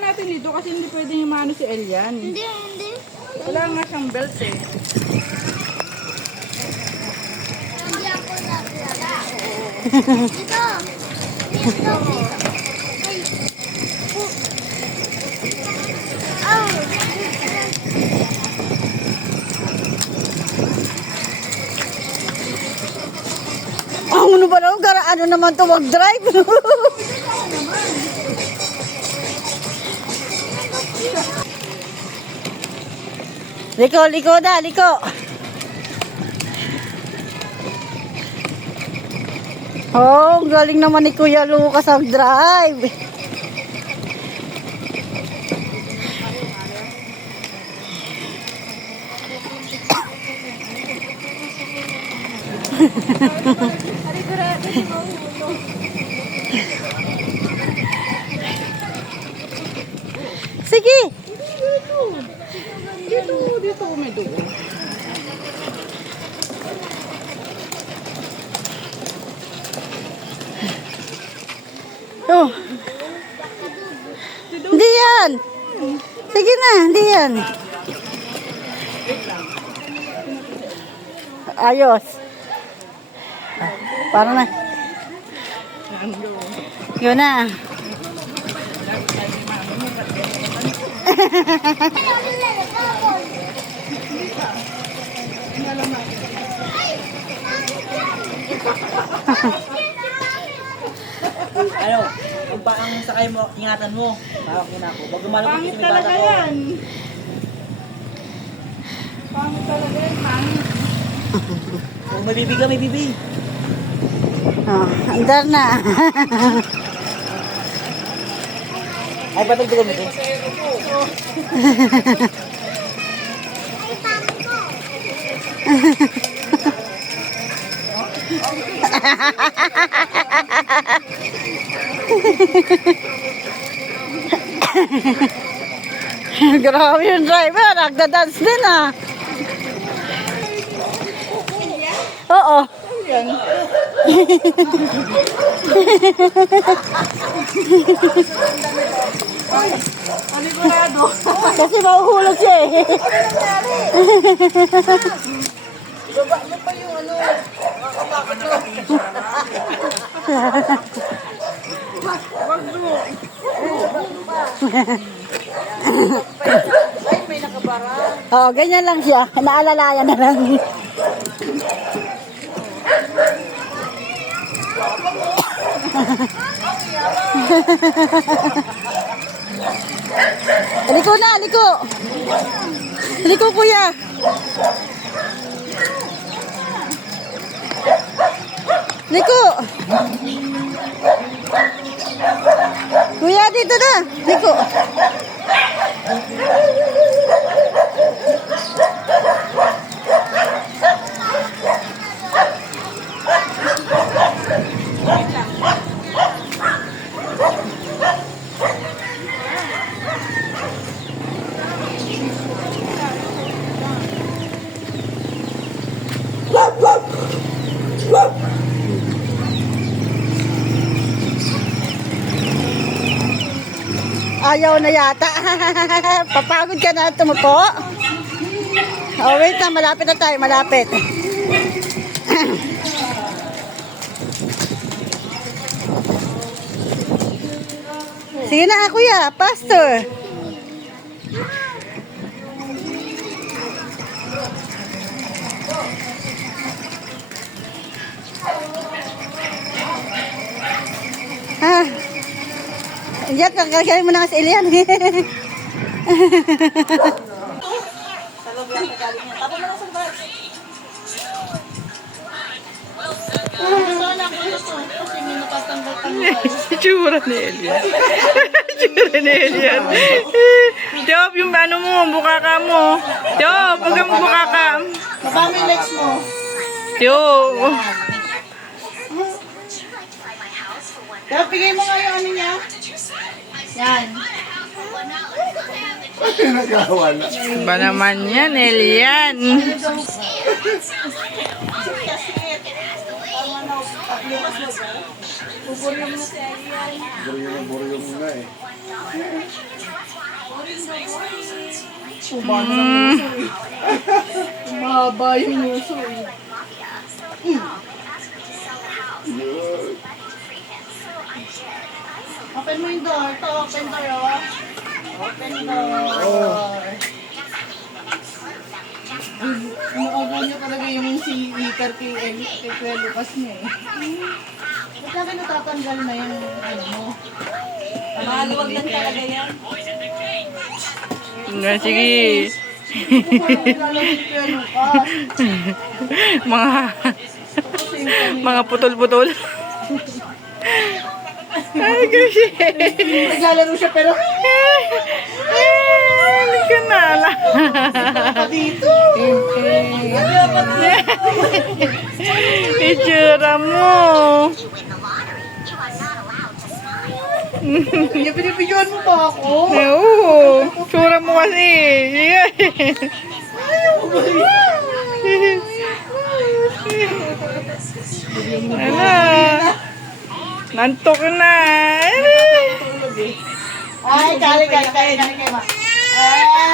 natin dito kasi hindi pwedeng umano si Elian. Hindi. Wala nga siyang belt eh. Hindi ako naglaga. Dito. Dito. Ay. Oh. Ano ba daw? Ano naman to mag-drive? Liko da, liko. Oh, galing naman ni Kuya Lucas mag-drive. Sige. Dito may dugo. Oh. Hindi yan. Sige na, hindi yan. Ayos. Parang na. Yun na. Ano? Kung pa ang sakay mo, ingatan mo. Tawag mo na ako. Bago malapit Pangit yung bata talaga ko. yan. Pangit talaga yan, pangit. Kung may bibi ka, may bibi. Oh, andar na. Ay, patagdagan mo ito. Grabe yung driver. Nagda-dance din ah. Oo. Yan. Panigurado. Kasi mahuhulog siya eh. Baba mo pa yung ano. Wag mo. Ay, may nakabara. Oo, ganyan lang siya. Naalalayan na lang. Liko na, liko. Liko kuya. Liko. Kuya, dito na. Liko. Ayaw na yata. Papagod ka na tumupo. Oh, wait na. Malapit na tayo. Malapit. Sige na, kuya. Pastor. Ah. Yan, kagagaling mo na nga si Elian. Tsura ni Elian. Tsura ni Elian. Job, yung ano mo, bukaka mo. Job, huwag kang bukaka. Baba mo yung legs mo. Job. Kaya pigay mo nga yung ano niya. Yan. Ba naman yan, Elian? Buburyong na si Elian. Buryong na eh. Umano ng uso eh. Umaba yung uso eh. Open mo yung door. Ito, open door oh. Open door. Nakagawa niya talaga yung si Icar kay Kuya Lucas niya eh. Ba't natin natatanggal na yung ano mo? Maluwag lang talaga yan. Nga, sige. Walang kilala ni Kuya Lucas. Mga putol-putol. Ay, kasi. Naglalaro siya pero Ay, ka na lang. pa dito. Itsura mo. Kaya pinipidyoan mo ba ako? Oo. Tsura mo kasi. Ano? Nantok na. Ay, kali ma.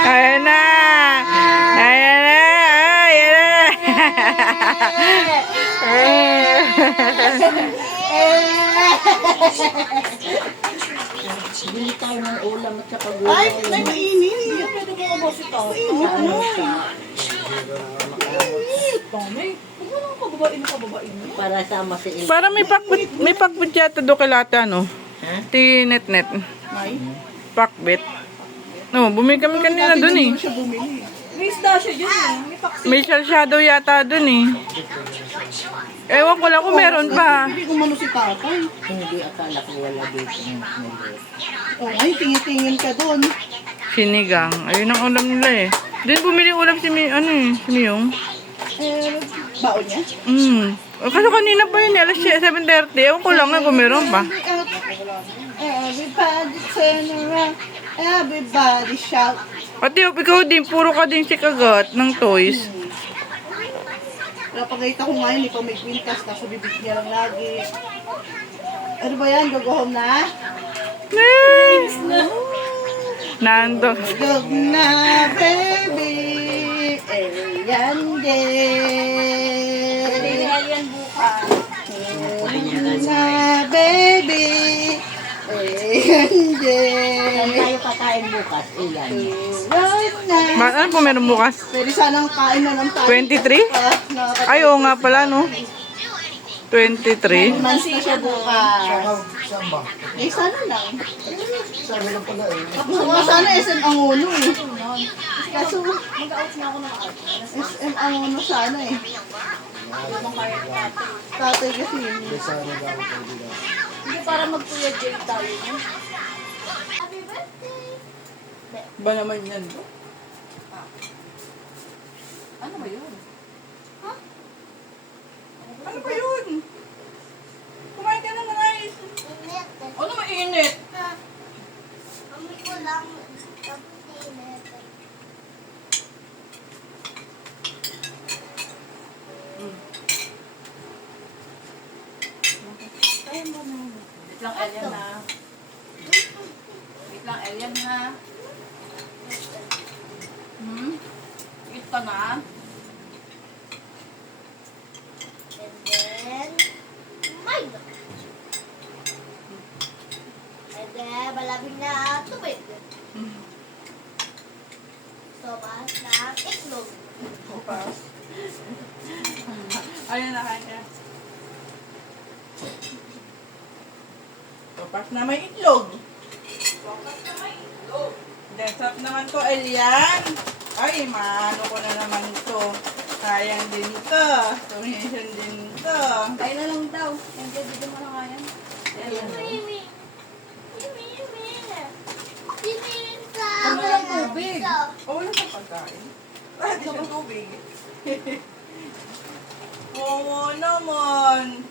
Ayan na. Ayan na. Ayan na. Bili tayo ng ulam at saka gulay. Ay, nag-iinit. Pwede ko mabos ito. Init mo. Para sama si Il. Para may pakbit yata do kalata, no? Tinet-net. May? Pakbit. No, bumili kami kanina dun eh. Siya bumili. May isda siya dyan eh. May paksi. May shadow yata dun eh. Ewan ko lang kung meron pa. Hindi kumano si tatay. Hindi, akala ko wala dito. Oh, ay, tingin-tingin ka doon. Sinigang. Ayun ang ulam nila eh. Din bumili ulam si si Miyong. Baon niya? Kaso kanina pa yun, alas 7:30. Ewan ko lang kung meron pa. Everybody turn around. Everybody shout. Pati ikaw din, puro ka din si kagat ng toys. Napagayta ko ngayon, ikaw may kwintas, nasa bibig niya lang lagi. Ano ba yan? Go home na? Nice! Nando. Gog na, baby. Ayan, din. Alien bukas. Gog na, baby. Ayan, din. Tayo kakain bukas, ilan? Right na. Ano po meron bukas? Pwede sanang kain na ng tayo. 23? Ay, oo nga pala, no? 23? Months na siya bukas. Eh, sana lang. Mga sana SM Angono eh. Kaso, Mag-out na ako ng out. SM Angono sana eh. Tatay kasi yun. Hindi para mag-Kuya Jay tayo. Happy birthday! Ba naman yan? Ano ba yun? Ano ba yun? Kumain ka na ng rice. Init. Ano mainit? Amoy ko lang. Tapos init. Wait lang, Elian ha. Wait lang, Elian ha. Wait ka na. And then, my God. And then, malabing na tubig. Sopas ng itlog. Ayun na, kaya. Topas na may itlog. Topas na may itlog. Desert naman to, Elian. Ay, maano ko na naman to. Sayang din to. Sumisyon din to. Tayo na lang daw. Yan, dito mo na kaya. Mimi. Tingin sa Ano lang tubig? Oh, wala sa pagkain. Pwede siya tubig. Oo naman.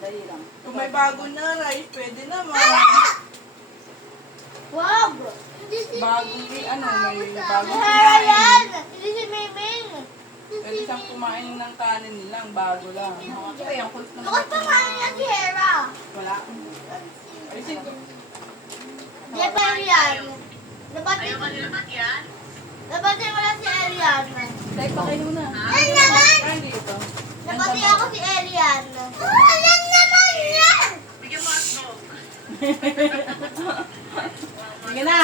Dali lang. Kung may bago na rice, pwede naman. Wag! Hindi si Bagong may bagong Ayan! kumain. Hindi si Miming! Pwede siyang kumain ng kanin lang, bago lang. Ay, ang kulit naman. Bakit pa kanin niya si Hera? Wala. Ay, sige. Di ba yan? Dapat Nabati wala si Elian. Dahil pa kayo na. Yan naman! Ay, dito. Nabati ako si Elian. Alam naman yan! Sige na.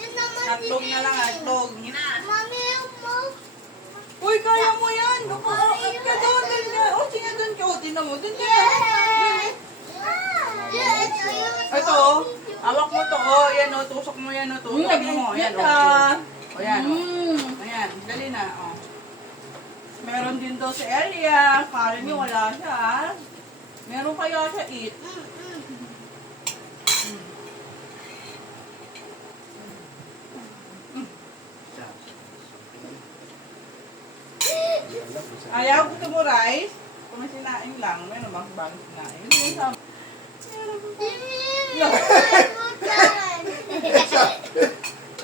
Yan naman si Hotdog na lang, hotdog. Mami, mo. Uy, kaya mo yan. At ka doon, doon ka. O, sige, doon ka. O, tinan mo. Doon ka. Ito, oh. Hawak mo to. O, yan o. Tusok mo yan o. Tusok mo. Yan o. O, yan o. Ayan, dali na. O. Meron din daw si Elia. Kala niyo wala siya, ah. Meron kaya siya eat. Ayaw, gusto mo rice? Kung may sinaing lang, meron bang bagong sinaing? Hindi yung sa...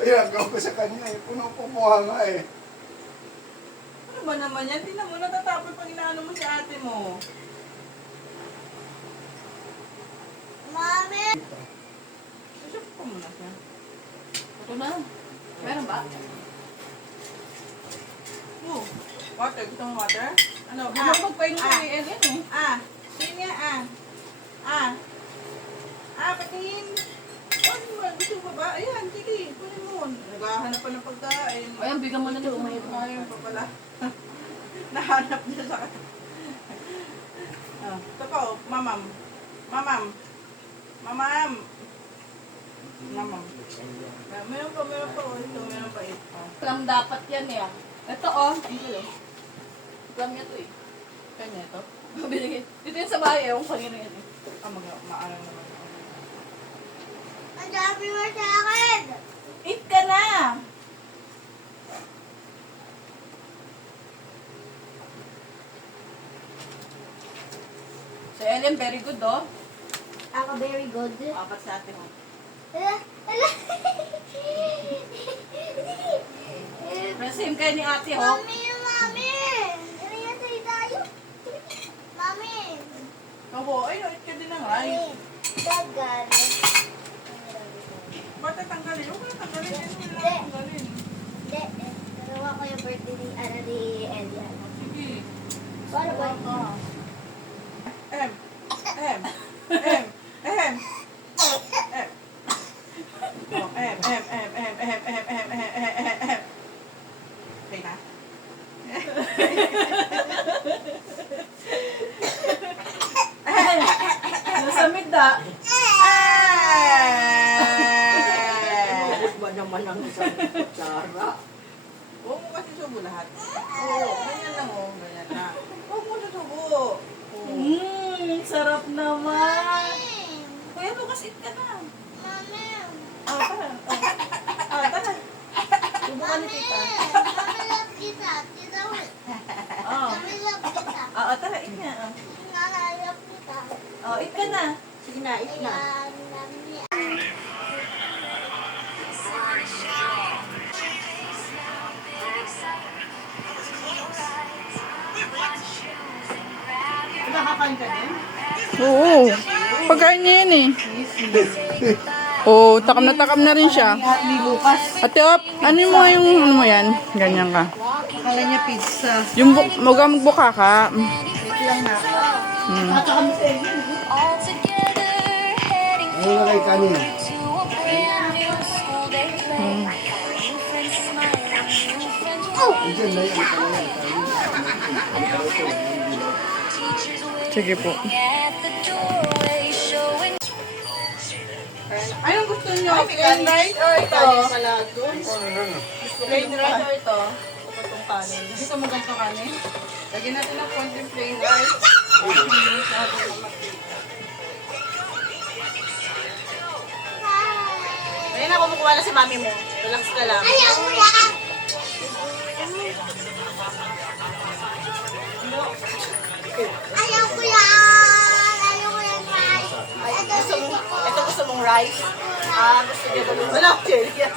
Ayan, gawin ko sa kanya eh. Punong-pumuha nga eh. Ano ba naman yan? Tingnan mo, natatapon pag inaano mo si ate mo. Mami. Isip ko muna siya. Ito na. Meron ba? Oh, water. Gusto mo water? Ano? Ano magpahinga kay Ellen eh. Tingin nga, patingin. Ano ba? Gusto mo ba? Ayan, sige. Kunin mo. Naghahanap pa ng pagkain. Ayan, bigyan mo na ito. Ayun pa pala. Nahanap niya sa kanya. Ito pa, oh. Mamam. Mamam. Mamam. Mamam. Meron pa, oh. Ito, meron pa ito. Plum dapat yan eh. Ito oh. Plum niya to eh. Kanya ito. Binigay. Dito yung sa bahay eh. Yung kanina yan eh. Maaaral naman. Ang dami mo sa akin. Eat ka na! Si Ellen, very good oh. Ako very good. Apat sa atin oh. Ala, ala. Same kayo ni ate oh. Mami, mami. Ano yan sa'yo tayo? Mami. Ako, ayun, eat ka din ng rice. Dagan. Ba't tatanggalin? Huwag na tanggalin. Ano Hindi. na tanggalin? Hindi. Dalawa ko yung birthday ni Elian. Sige. Para ba? Em. Em. Em. Em. Em. Oh, em. Okay na? Nasamid na. Ubus ba naman ang isang kutsara? Huwag mo kasi subo lahat. Oo, ganyan lang oh. Ganyan na. Huwag mo susubo. Sarap naman. Kuya Lucas, eat ka na. Mami. Tara. Tara. Subukan ni tita. Mami love kita. Kita mo. Oh. Mami love kita. Tara, eat nga. Mami love kita. Eat ka na. Sige na, eat na. Ayan, mami. Nakakain ka din? Oo. Pagkain niya yan eh. Oo, takam na rin siya. Ni Lucas. Ate Op, ano mo yung ano mo yan? Ganyan ka. Akala niya pizza. Yung magbuka ka. Wait lang na. At saka mo sa Ellen. Ano na kay kanin? Diyan na yan. Sige po. Anong gusto niyo? Plain rice or ito? Plain rice or ito? Itong kanin. Gusto mo ganito kanin? Lagyan natin ng konting plain rice. Ayun na, kumukuha na si mami mo. Relax ka lang. Ayaw ko yan. Ayaw ko yan. Ayaw ko yan, rice. Ito gusto mong rice? Gusto niya ba? Wala, Jelly. Wala.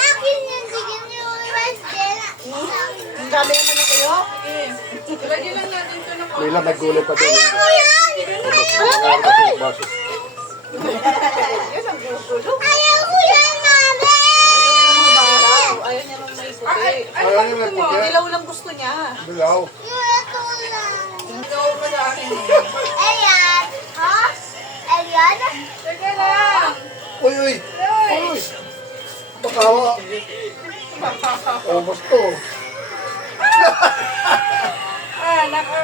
Akin yan. Sige niyo yung rice din. Ang dami naman ng iyo. Lagyan lang natin ito ng May lamay gulay pa doon. Ayaw ko yan. baso. Ayaw ko yan, mami! Ayaw niya nung may puti. Ayaw niya may puti. Dilaw lang gusto niya. Bilaw. Ito lang. Ikaw pa sa akin. Ayan. Ha? Ayan? Teka lang. Uy, uy. Uy. Bakawa. Ubos to.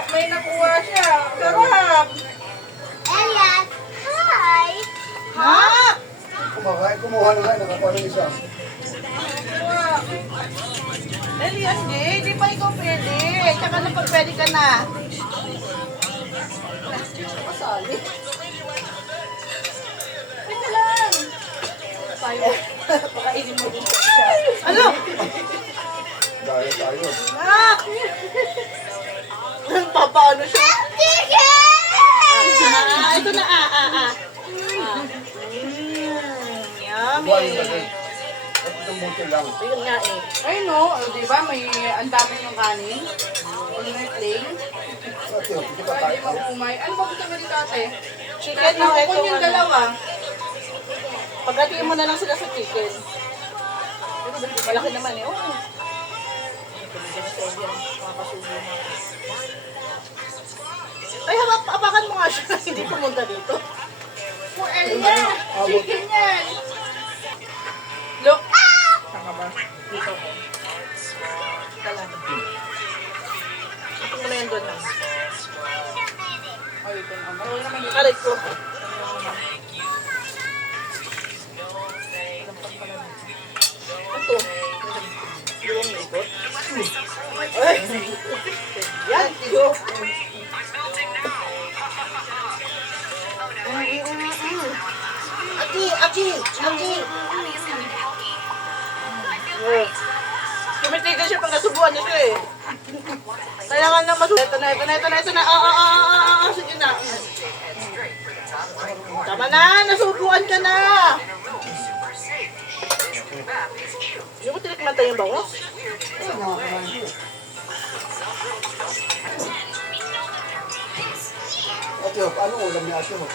May nakuha siya. Sarap. Ayan. Hi. Ha? Kumakain, kumuha na nga. Nakakuha ng isa. Elias, di pa ikaw pwede. Tsaka na pag pwede ka na. Pasali. Teka lang. Tayo. Pakainin mo din siya. Ano? Dahil tayo. Nak! Papaano siya? Ito na, Buwan Yummy. na rin. At itong buti lang. Ayun nga eh. Ay no, di ba may ang dami yung kanin? Yung may plain. Ate, hindi pa Pwede tayo. mag-umay. Ano ba gusto mo dito ate? Chicken no, ito Kung yung ano. dalawa. Pagdating mo na lang sila sa chicken. Malaki naman eh. Oh. Ay, apakan mo nga siya. Hindi pumunta dito. For Elia, chicken yan. Look. Saka ba? Dito ko. Ito mo na yan doon lang. Oh, dito na. Marunong naman dito. Kalit ko. Ito. Yung ikot. Ay! Yan, tiyo. Aki! Tumitigil siya pag nasubuan niya siya eh. Kailangan na masubuan. Ito na. Sige na. Tama na, nasubuan ka na. Hindi mo tinikman tayo yung bangos? Ate, paano ulam ni ate mo?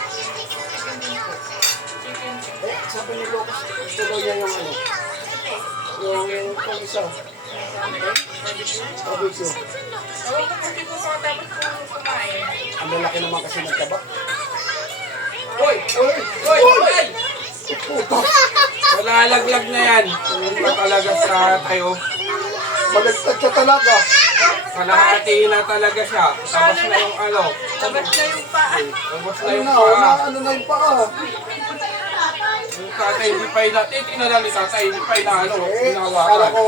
Eh, sabi ni Lucas, gusto daw niya yung ano. Yung pang isa. Barbecue. Ewan ko kung dito ko tapos kung kumain. Ang lalaki naman kasi nagkaba. Hoy! Hoy! Hoy! Nalalaglag na yan. Hindi pa talaga sa tayo. Balagtad ka talaga. Kalahati na talaga siya. Tapos na yung ano. Labas na yung paa. Tapos na Ano yung na, paa. ano na yung paa. Yung tatay hindi pa ina. Tingnan lang ni tatay. Hindi pa ina ano. Eh, Inawa kala ka. ko,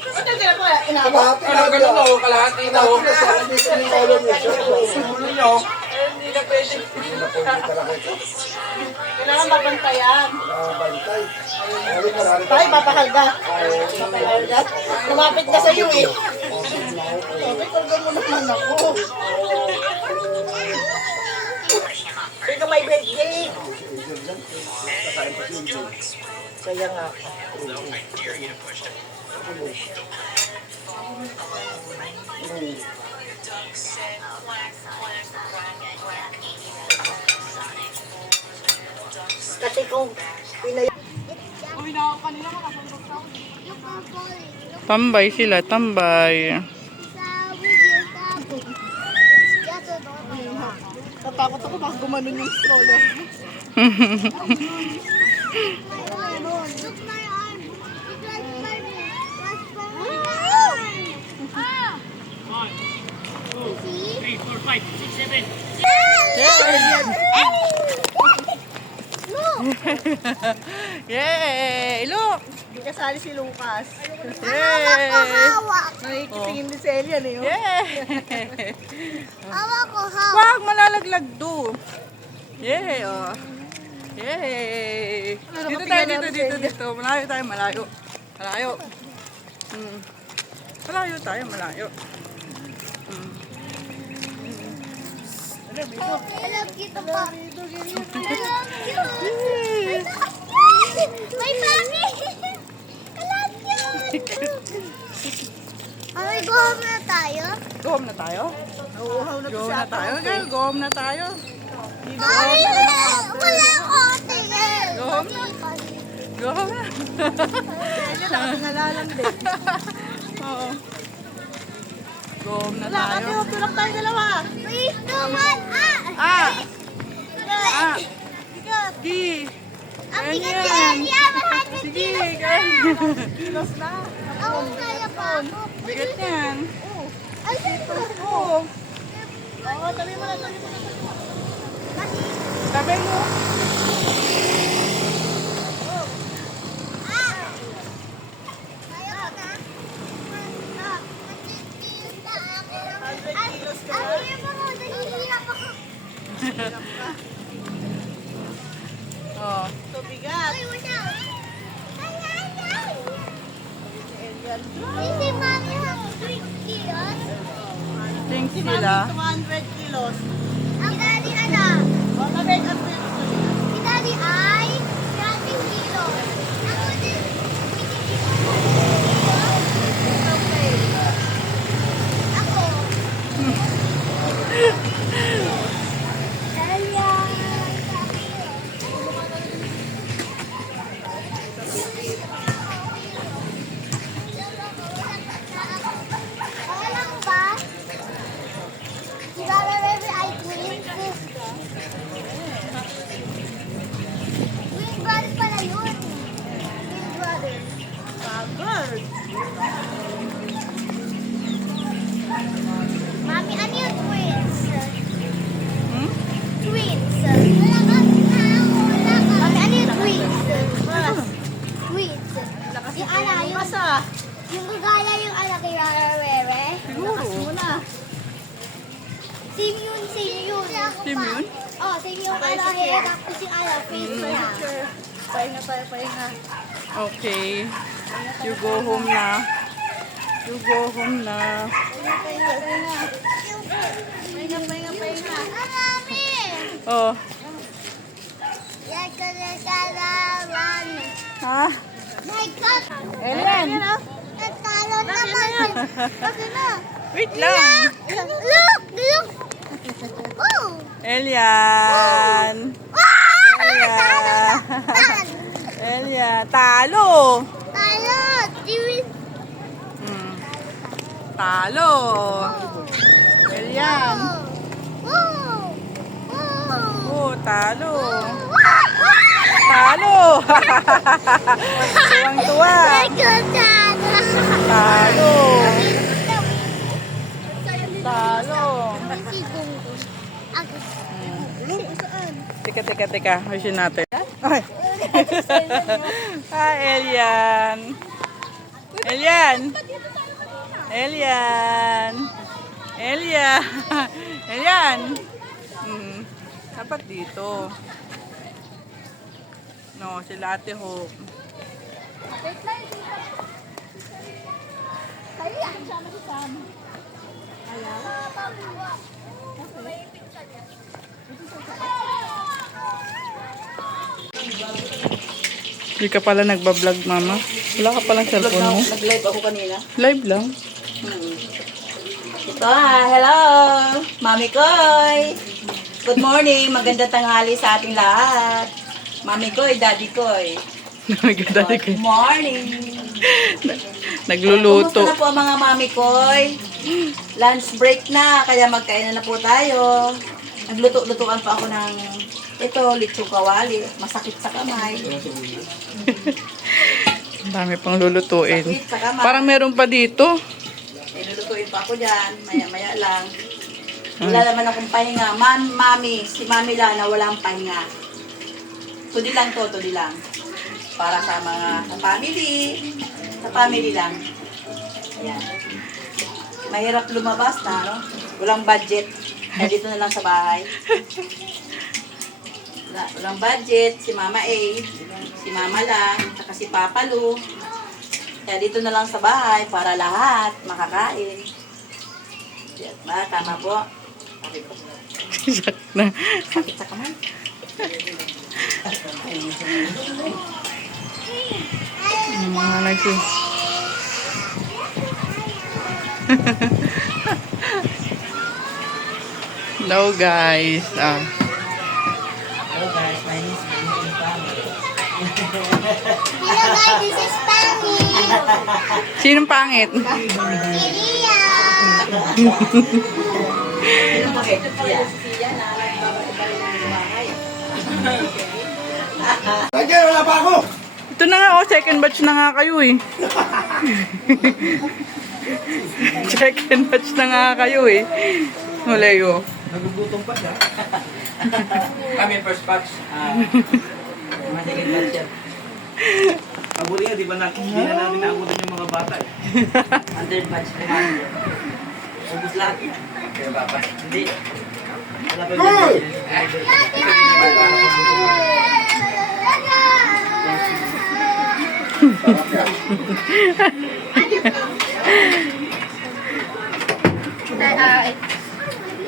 Ito kaya ko, inawa. kalahati Ano na ganun siya. o? Kalahati na o. Kalahati na siya. Hindi ko yung ulo niya siya. Ulo nyo. Hindi na pwede. Hindi talaga ito. Kailangan mabantayan. Bantay. Ano ka rin? Tayo, papakalga. Papakalga. Lumapit na sa iyo eh. Sabi, kalga mo naman ako. Ito may birthday. Kaya nga. Kasi kung pinay... Tambay sila, tambay. Natakot ako baka gumanon yung stroller. Look my arm. It's like my Yay! Look! Hindi kasali si Lucas. Yay! hawak. Nakikitingin ni Celia na yun. Yay! Hawak ko, hawak. Wag, malalaglag do. Yay! Oh. Yay! Dito tayo, dito. Malayo tayo, malayo. Malayo. Malayo tayo, malayo. I love you, Papa. I love you. My mommy. I love you. Ay, go home na tayo. Go home na tayo? Nauuhaw na to Go si na Ate tayo, Ate. girl. Go home na tayo. Mami, wala ako tingin. Go home na. Go home na. Nalalang din. Oo. Go home na Wala, ate, tayo. tulak tayo dalawa. Please, naman. Ah! Ah! Di! Ang Ayan bigat yan. yan. Yan, 100 Sige, kilos. guys. Kilos na. Ako kaya pa ako. Bigat yan. Ay, sino? Oo. Oo, tabi mo na, tabi mo na. Tabi mo. Kaya ko na. Oh. Ito bigat. Hindi mami ang 3 kilos. Thanks Si sila. Mami, 200 kilos. Ang daddy ano? O, tabi, at mo yung gusto niya. Si daddy ay 30 kilos. Ako din. Ako. Elia. Alam mo ba? Si Baba Baby ay twins. Twin brother pala yun. Twin brother. Pagod. Mami, ano yung twins? Hmm? Twins. Mami, ano yung twins? Twins. Yung ala, yung, Basa. yung gagala yung ala kay Rararere. Siguro. Muna. Same yun, same yun. Same yun? Oh, same yung ala hair, tapos yung ala face na. Pahinga tayo, pahinga. Okay. You go home na. You go home na. Pahinga, pahinga. Mami! Oh. Yan ka na kalawan. Ha? My God! Ellen. Natalo naman. Bakit na? Wait lang. Look! Look! Oh! Elian. Talo! Elian. Talo. Talo! Tiwin! Hmm. Talo. Elian. Oh! Oh! Oh, talo. Talo. Tuwang-tuwa. Talo. Talo. Teka. Ayusin natin. Ay. Hi, Elian. Elian. Elian. Elian. Elian. Dapat dito. No, sila Ate Hope. Hindi ka pala nagbablog, Mama. Wala ka palang cellphone mo. Nag-live ako kanina. Live lang. Ito hello! Mami Koy! Good morning! Magandang tanghali sa ating lahat. Mami Koy, Daddy Koy. Naganda Good morning! Nagluluto. Kumusta na po mga Mami Koy? Lunch break na, kaya magkainan na po tayo. Nagluto-lutuan pa ako ng ito, litsong kawali. Masakit sa kamay. Ang dami pang lulutuin. Sakit sa kamay. Parang meron pa dito. Nilulutuin pa ako dyan. Maya-maya lang. Wala naman akong pahinga. Mami, si Mami lang na walang pahinga. Tudi lang to, tudi lang. Para sa mga, sa family. Sa family lang. Ayan. Mahirap lumabas na, no? Walang budget. Kaya dito na lang sa bahay. Walang budget. Si Mama A, si Mama lang, saka si Papa Lu. Kaya dito na lang sa bahay para lahat makakain. Yan ba? Tama po. Sabi ko. Isak na. Sakit sa kamay. Yung mga nagsi... Hello guys. Hello guys, this is Fanny. Sinong pangit? Maria. Sino ba kayo? Siya. Nandiyan, wala pa ako. Ito na nga, second batch na nga kayo eh. Second batch na nga kayo eh. Leo. Nagugutom pa siya. Kami first batch. Masigit ba siya? Mabuti nga, di ba hindi na natin naabutin yung mga bata eh. Under batch commander. Ubus lahat. Kaya baba. Hindi. Wala pa yung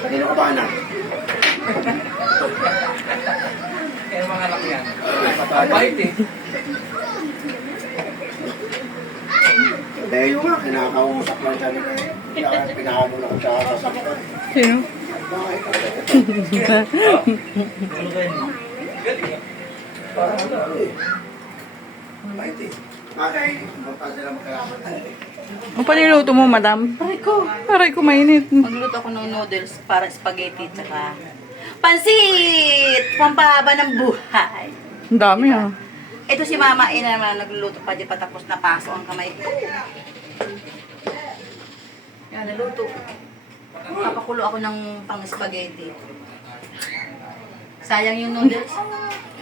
Kanino ka ba, anak? Kaya mga anak yan. Bait eh. Leo nga, kinakausap lang siya nila eh. Pinahalo lang siya sasakyan. Sino? Bakit? Parang ano eh. Bait eh. Bakit? Punta sila magkakapan eh. Ang paniluto mo, madam? Aray ko mainit. Magluto ako ng noodles para spaghetti tsaka pansit! Pampahaba ng buhay. Ang dami ah. Ito si Mama Ina naman nagluluto pa, di pa tapos na paso ang kamay ko. Yan, naluto. Papakulo ako ng pang-spaghetti. Sayang yung noodles.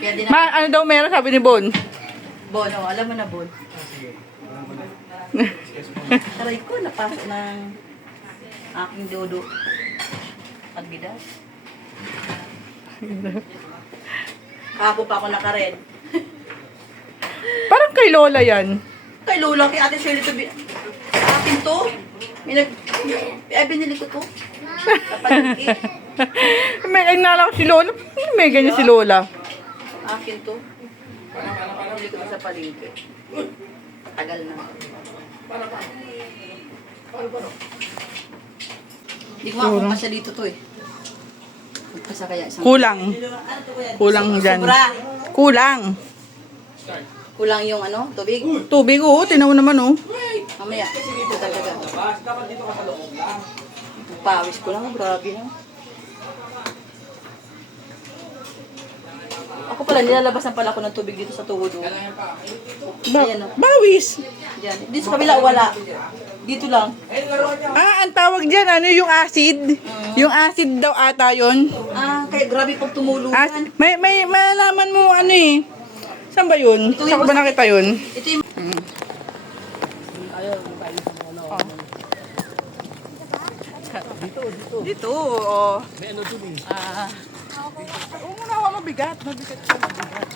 Kaya din Ano daw meron sabi ni Bon? Bono, alam mo na, Bon. Taray ko, napasok ng aking dodo. Pagbidas. Kahapon pa ako naka-red. Parang kay Lola yan. Kay Lola, kay Ate Shirley to be... Akin to? Binili ko to. Kapaliki. May nala ko si Lola. May ganyan si Lola. Akin to. Binili ko to sa palengke. Tagal na. Hindi ko nga kung pasya dito to eh. Magpasa kaya isang... Kulang. Kulang dyan. Sobra. Kulang. Kulang yung ano, tubig. Tubig oh. Tinaw naman oh. Mamaya. Ito talaga. Dapat dito ka sa loob lang. Pawis ko lang. Grabe na. Ako pala, nilalabasan pala ako ng tubig dito sa tuhod. Oh. Ayan, oh. Bawis. Diyan. Dito sa kabila, wala. Dito lang. Ang tawag dyan, ano yung acid? Yung acid daw ata yun. Kaya grabe pag tumulong yan. May malaman mo ano eh. Saan ba yun? Ito Saan ko ba nakita yun? Ito yung... Dito, oo. May ano dun eh. Huwag mo na ako mabigat. Mabigat siya, mabigat.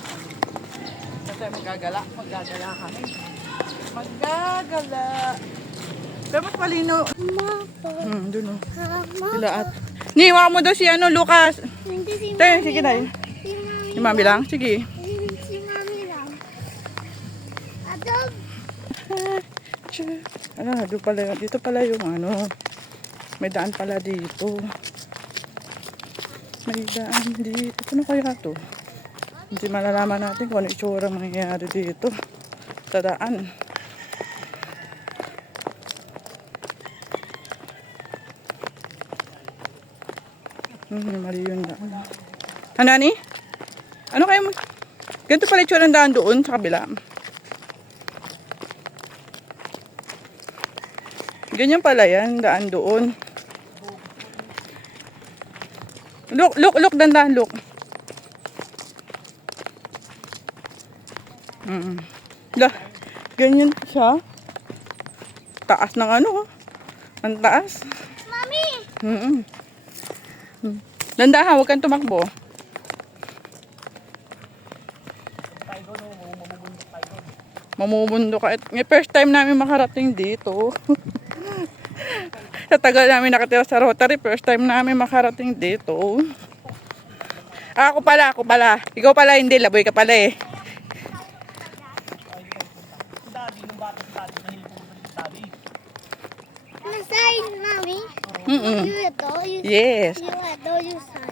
Kasi magagala kami. Magagala. Pero mas malino. Dun o. Sila at... Niwa mo daw si ano, Lucas. Hindi si Tayo, sige tayo. Si Si Mami lang? Sige. Si Mami lang. Adob. Ano, dito pala yung ano. May daan pala dito. May daan dito. Ano kaya to? Hindi malalaman natin kung ano itsura mangyayari dito. Sa daan. Mali yung daan. Ano ni? Ano kayo? Ganito pala itsura ng daan doon sa kabila. Ganyan pala yan, daan doon. Look, dandan, look. Ganyan siya. Taas ng ano, ang taas. Mami. Dandahan, huwag kang tumakbo. Mamumundo ka. First time namin makarating dito. Sa tagal namin nakatira sa Rotary, first time namin makarating dito. Ako pala. Ikaw pala, hindi. Laboy ka pala eh. Masay, Mami. You ito. Yes. You ito, you say.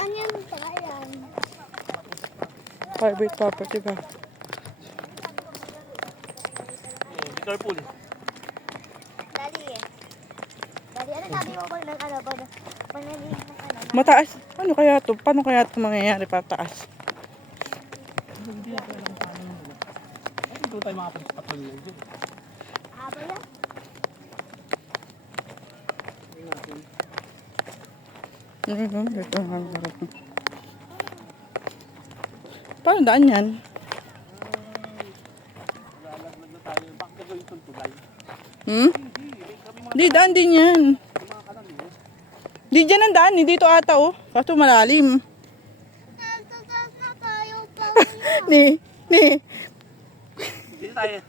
Ano yan pala yan? private property ba? Be careful. Dali eh. Dali, ano sabi mo pag nag-ano, pag nalilig ng ano? Mataas. Ano kaya to? Paano kaya ito mangyayari pataas? Hindi ako alam paano yung bulo. Ay, doon tayo makapagpatol lang dyan. Haba yan. Dito ang harap. Paano daan yan? Lalaglag na tayo. Bakit ka gawin itong tulay? Di, daan din yan. Di dyan ang daan, dito ata oh. Kaso malalim. Nagtatas na tayo pa. Ni. Dito tayo.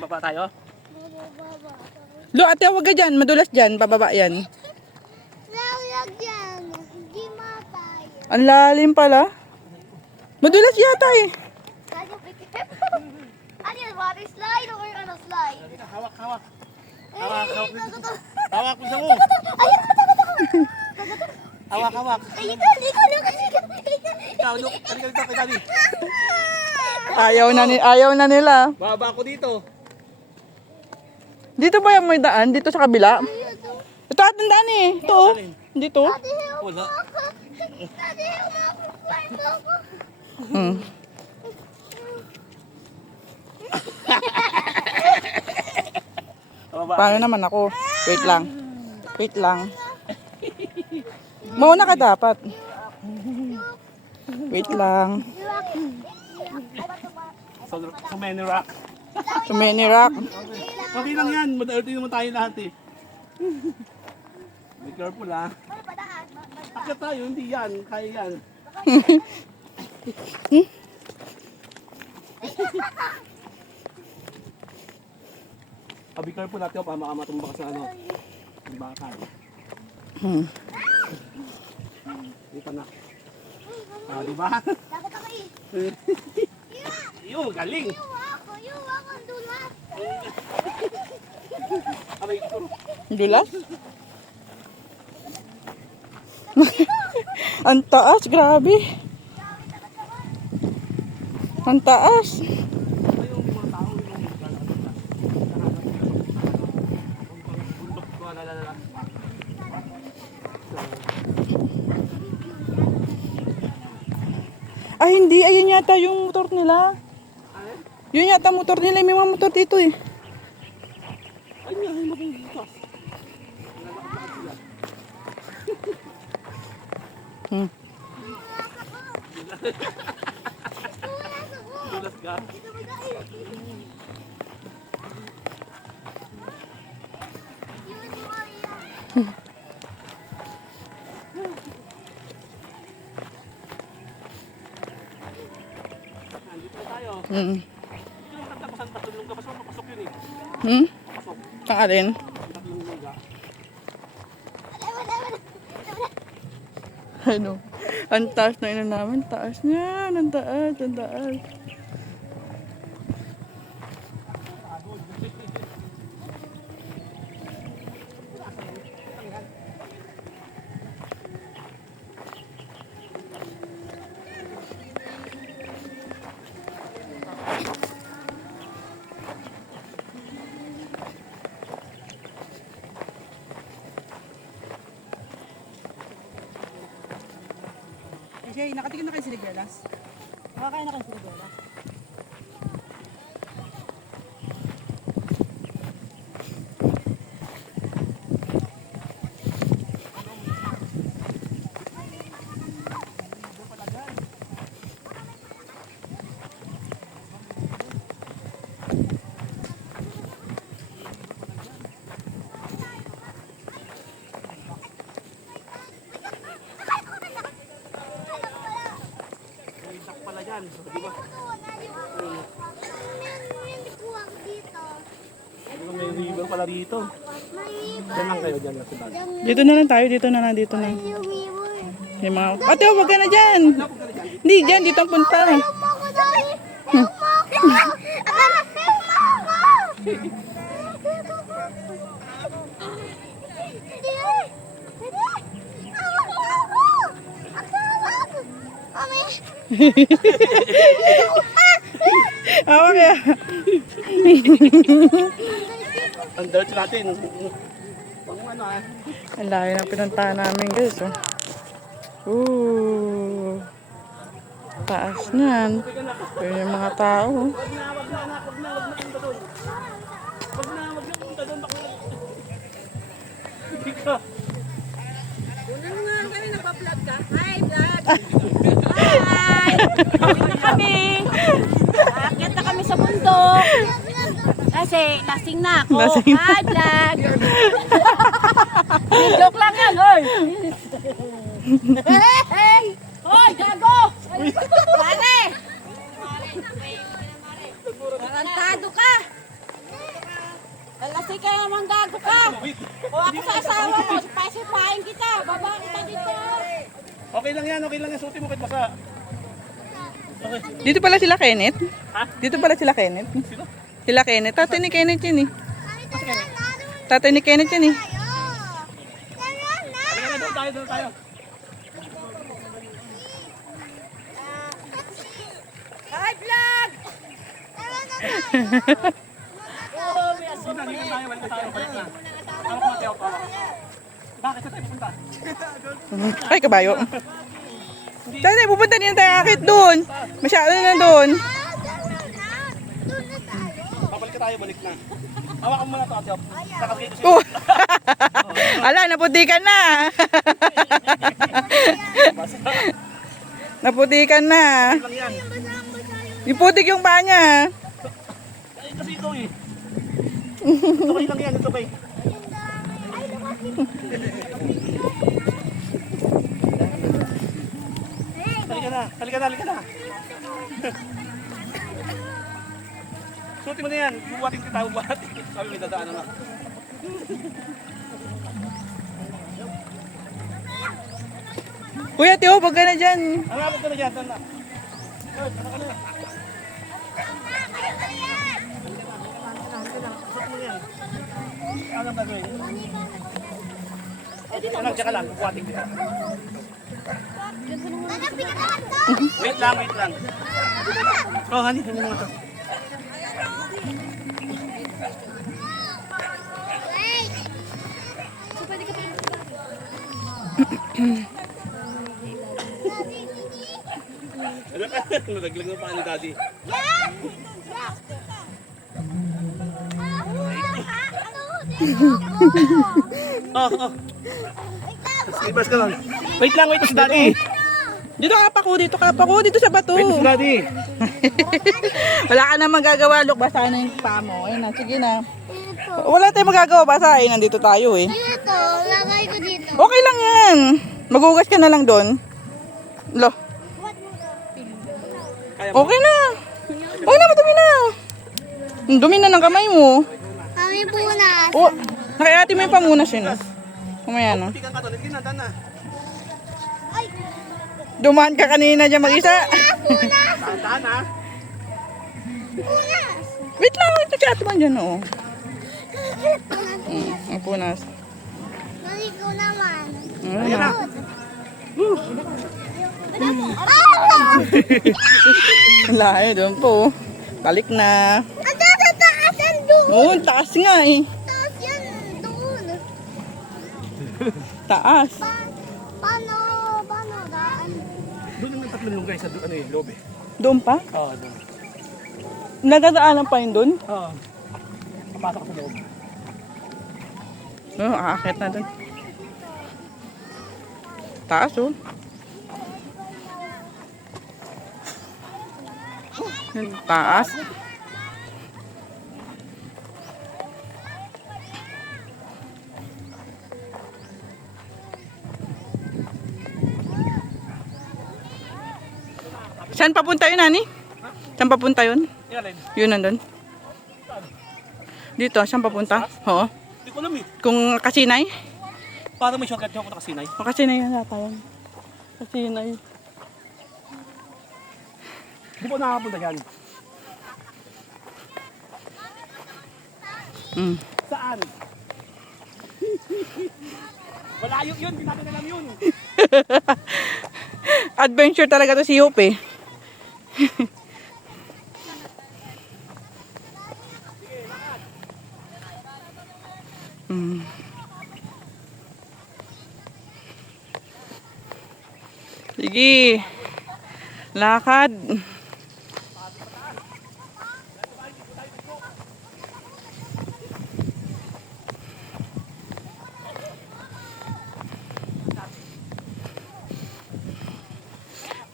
Baba tayo. Lo, ate, huwag ka dyan. Madulas dyan. Bababa yan. Nalaglag yan. Hindi mapay. Ang lalim pala. Madulas yata eh. Kaya pikip. Ano yun? Water slide or ano slide? Hawak, hawak. Hawak. Hawak mo sa mo. Ayun, Hawak, hawak. Ayun, Ikaw, look. Halika dito kay Daddy. Ayaw na nila. Baba ako dito. Dito ba yung may daan? Dito sa kabila? Ito atang daan eh. Ito oh. Dito. Wala. Daddy, help ako. Hmm. Baba. Paano naman ako? Wait lang. Wait lang. Mauna ka dapat. Wait lang. So many rock. So many rock. Okay lang yan. Madalito naman tayo lahat eh. Be careful ha. Akit tayo. Hindi yan. Kaya yan. Be careful natin pa. Baka matumba ka sa ano. Ang bakal. Dito na. Ah, di ba? Dapat ako eh. Yung galing. Yung ako, ang dulas. Abay, ito. Dulas? Ang taas, grabe. Ang taas. Yung mga tao yung bundok ko lalala. Ay, hindi. Ayun yata yung motor nila. Yun yata motor nila. May mga motor dito eh. Ay, may mabubukas. Hmm. Dulas ka. Nandito na tayo. Hmm. Ito yung katapasan tatlong ka. Pasok yun eh. Hmm? Pasok. Ang alin? Tatlong luga. Ano? Ang taas na ina namin. Taas niya. Ang taas. Ang taas. Jay, nakatikim na kayo sinigelas? Nakakain na kayo sinigelas? May isak pala dyan. So, di ba? Di ba may river pala dito? Diyan lang kayo. Diyan lang sa bag. Dito na lang tayo. Dito na lang. Dito na. Yung mga... Ate, huwag ka na dyan. Hindi, dyan. Dito ang punta. Okay. Ang diretso natin. Pang ano ah. Ang layo na pinuntahan namin guys. Oh. Ooh. Taas niyan. Pero yung mga tao. Oh. Wag na punta doon. Wag na punta doon. Hindi ka. Aakyat na kami sa bundok. Kasi lasing na ako. Lasing na. Hi, vlog. Joke lang yan, hoy. Hey! Hoy, gago! Pare! Tarantado ka! Lasing ka naman, gago ka! O ako sa asawa mo, pasipahin kita, baba kita dito. Okay lang yan. Suti mo kahit basa. Dito pala sila Kenneth. Ha? Dito pala sila Kenneth. Sino? Sila Kenneth. Tatay ni Kenneth yun eh. Tatay ni Kenneth yun eh. Halika na, doon tayo. Hi, vlog! Balik na tayo. Balik na. Ako mga tiyaw pa. Bakit sa tayo pupunta? Ay, kabayo. Tatay, pupunta din tayo akit doon. Masyado na doon. Babalik tayo, balik na. Hawakan mo na ito, tiyaw. Kakasakay ko siya. Oh. Ala, naputikan na. Naputikan na. Lang yan. Yung putik yung paa niya. Ay, kasi ito eh. Sabay lang yan, sabay. Halika na. Suti mo na yan, bubuhatin kita, bubuhatin. Sabi may dadaanan na. Kuya, Tio, pag ka na dyan. Ang abot ka na dyan, tanda. Ano ka na? Ano ang gagawin? Diyan ka lang, bubuhatin kita. Wait lang. Oh, honey, mo nga to. Nalaglag na pa ni Daddy. Oh. Ibas ka lang. Wait lang, si Daddy. Dito ka pa ko, dito sa bato. Wait si Daddy. Wala ka na magagawa, look, basa na yung paa mo. Ayun na, sige na. Wala tayong magagawa, basa. Ayun, nandito tayo eh. Dito, lagay ko dito. Okay lang yan. Magugas ka na lang doon. Lo. Okay na. Okay na, madumi na. Ang dumi na ng kamay mo. Kami punas. Oh, nakayati mo yung pamunas yun. Kumaya no. Tikan ka to, nagkin na, tanda. Dumaan ka kanina dyan mag-isa. Tandaan ha. Wait lang, ito chat mo dyan, oo. Ang punas. Naligo naman. Ayan na. Ang layo doon po. Balik na. Ang tataasan doon. Oo, taas nga eh. Taas yan doon. Taas. Paano daan? Doon ang tatlong lunggay sa loob eh. Doon pa? Oo, doon. Nadadaanan pa yun doon? Oo. Papasok ka sa loob. Oo, aakit na doon. Taas oh. Taas. Saan papunta yun, Ani? Saan papunta yun? Yan alin. Yun nandun. Dito, saan papunta? Oo. Hindi ko alam eh. Kung Kasinay? Parang may shortcut ako nakasinay. O Kasinay yan yata yun. Kasinay. Hindi ko nakapunta dyan. Mm. Saan? Malayo yun, hindi natin alam yun. Adventure talaga to si Hope eh. Hmm. Sige. Lakad.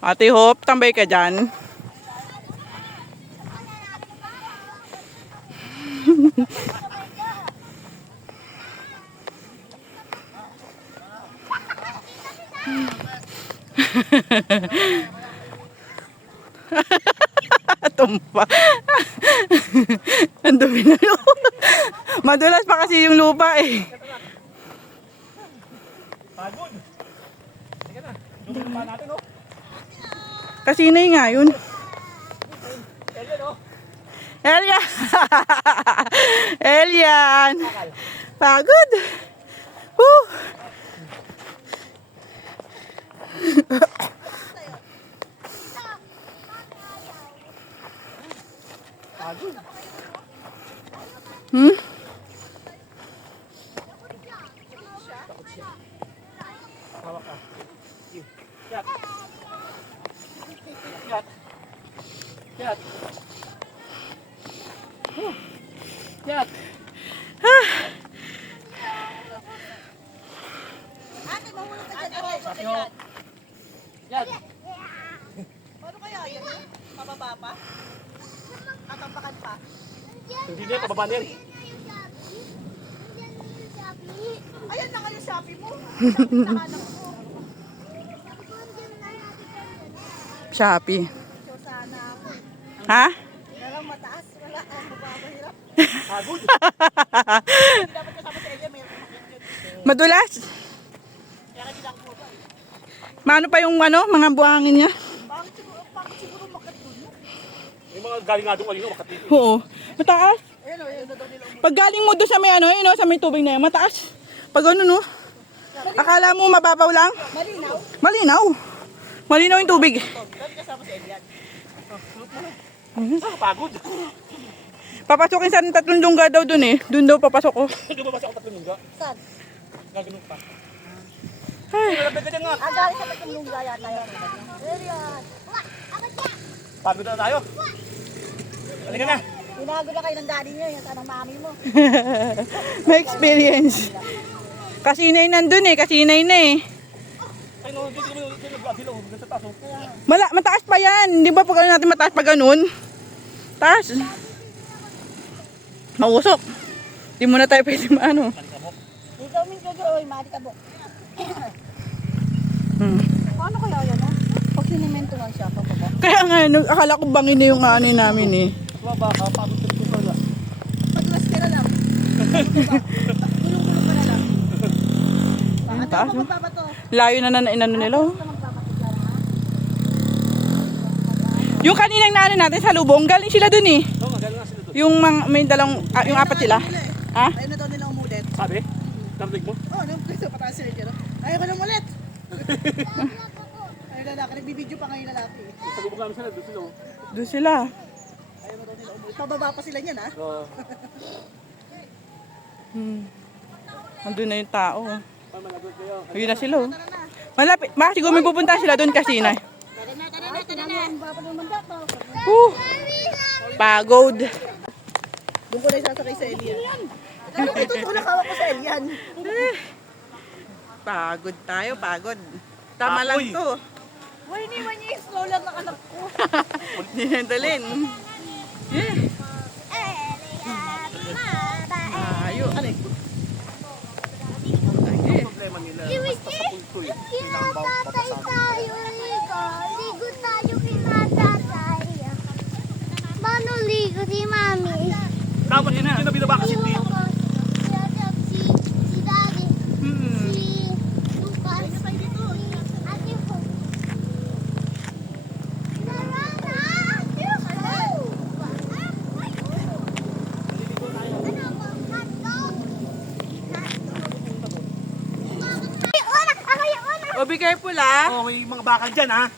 Ate Hope, tambay ka dyan. Tumpa. Ang dumi na yun. Madulas pa kasi yung lupa eh. Pagod. Sige na. Dulo pa natin, oh. Kasinay nga yun. Ayan, oh. Elian! Elian! Pagod! Woo! Pagod. Hmm? Hawak ka. Sige. Yat. Yat. Yat. Yat. Sabi ho. Yat. Hindi na, pababa na yan. Ayan na kayo sabi mo. Shopee. Ha? Walang mataas, wala kang mababahirap. Pagod. Madulas? Maano pa yung ano, mga buhangin niya? Bakit siguro makat dun? Yung mga galing nga doon kanina, makati. Oo. Mataas. Pag galing mo doon sa may ano, yun, no, sa may tubig na yan, mataas. Pag ano, no? Akala mo mababaw lang? Malinaw? Malinaw. Malinaw yung tubig. Pagod. Papasukin sa 3 lungga daw doon eh. Doon daw papasok ko. Hindi ba basta ako tatlong lingga? Saan? Gaganon pa. Ay. Malapit ka dyan nga. Ang galing sa patulong gaya tayo. Ayan. Pagod na tayo. Halika na. Tinago na kayo ng daddy niyo, yan ng mami mo. May experience. Kasinay nandun eh. Kasinay na eh. Ay, no, dito kami nag-vlog sila. Huwag sa taso. Mataas pa yan. Di ba pag ano natin mataas pa ganun? Taas. Mausok. Di mo na tayo pwede maano. Dito min ko oy, mali ka bok. Hmm. Paano kaya yan, ha? Pag sinimentuhan siya, pababa. Kaya nga, akala ko bangin na yung ano namin eh. Baba ka, pagod ka pala. Paglas ka na lang. Gulong-gulong ka na lang. Ang taas. Oh. Magbabato. Layo na inano nila. Oh. Yung kaninang naano natin sa lubong, galing sila dun eh. Oo, magaling nga sila doon. Yung may dalang, yung 4 sila. Ha? Ayaw na daw nila umulit. Sabi? Narinig mo? Oo, nung gusto pataas sila dyan. Ayaw ko na umulit. Ayaw lalaki, nagbibideo pa ngayon lalaki. Sa lubog namin sila, doon sila. oh. Doon sila. Ayaw na daw nila umulit. Pababa pa sila niyan, ha? Oo. Andun na yung tao. Ay, malagot kayo. Ayun na sila. Oh. Malapit. Baka siguro may pupunta sila doon kasi na. Pagod. Doon ko na isasakay sa Elian. Ito ko nakawak ko sa Elian. Pagod tayo, pagod. Tama lang Apoy. to. Uy, iniwan niya yung stroller ng anak ko. Dinadalin. Ayo. Problema nila. Basta sa punto eh. Kailangan ba papasama? tayo, ligo tayo kinatatay. Paano ligo si mami? Dapat hindi na binaba kasi hindi. Si daddy, Hmm. si Lucas, si ate ko. Oh, be careful ah. Oh, may mga bakal dyan ha.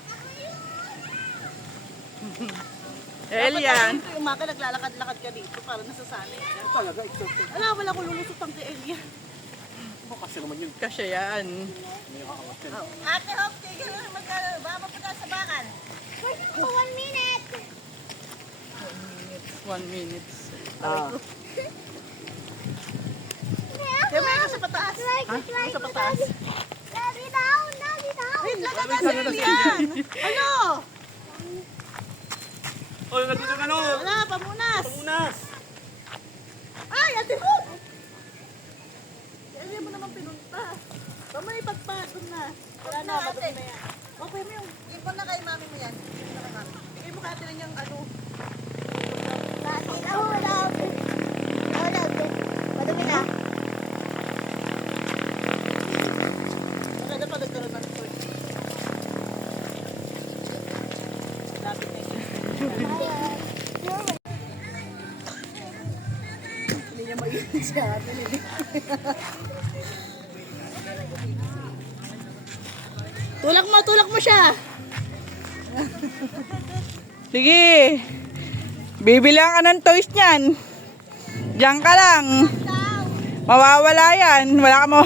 Elian. Ito yung umaga, naglalakad-lakad ka dito para nasasanay ka. Talaga, exhausted. Wala ko lulusutan kay Elia. Ano kasi naman yun? Kasya yan. May nakakawat yan. Ate Hope, tigil na baka mapunta sa bakan. Wait, 1 minute. 1 minute. Kaya may nasa pataas. Nasa pataas. Daddy down, daddy down. Wait, lagay na si Elian. Ano? Oh, nandito ka no! Wala, pamunas. Unas! Ay, Ate Hope! Elia mo naman pinunta. Mamay pagpasok na. Wala na, madumi na yan. Okay mo yung, ipon na kay mami mo yan. Ipon na kay mami. Bigay mo kaya lang yung ano. Daddy down. Madumi na. Maganda pa nagkaroon ng toy. Lapit na yung hindi niya mag-iinit siya. Tulak mo siya. Sige. Bibilang ka ng toys niyan. Diyan ka lang. Mawawala yan. Wala ka mo.